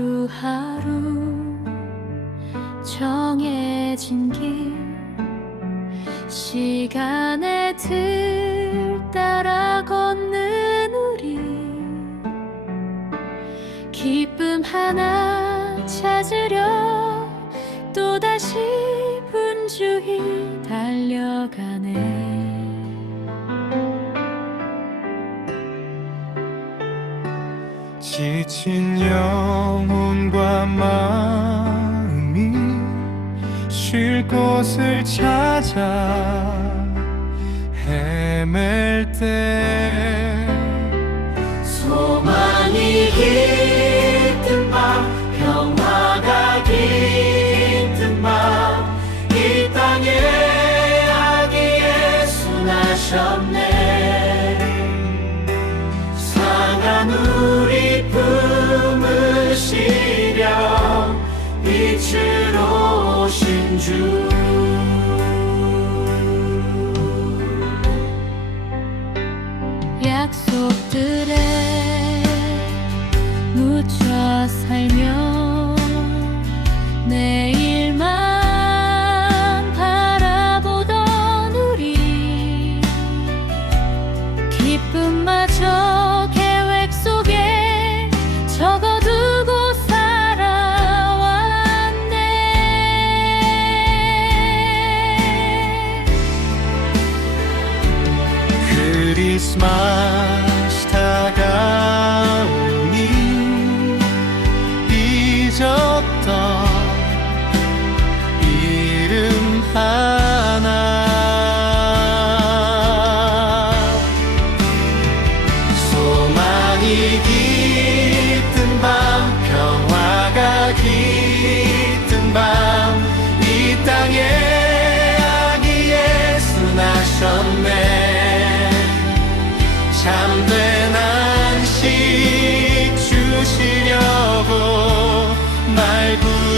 하루하루 정해진 길 시간의 들 따라 걷는 우리. 기쁨 하나 찾으려 또다시 분주히 달려가네 지친 영혼과 마음이 쉴 곳을 찾아 헤맬 때 소망이 깃든 밤 평화가 깃든 밤 이 땅에 아기 예수 나셨네 상한 우리 품을 시려 빛으로 오신 주. 약속들에 smile.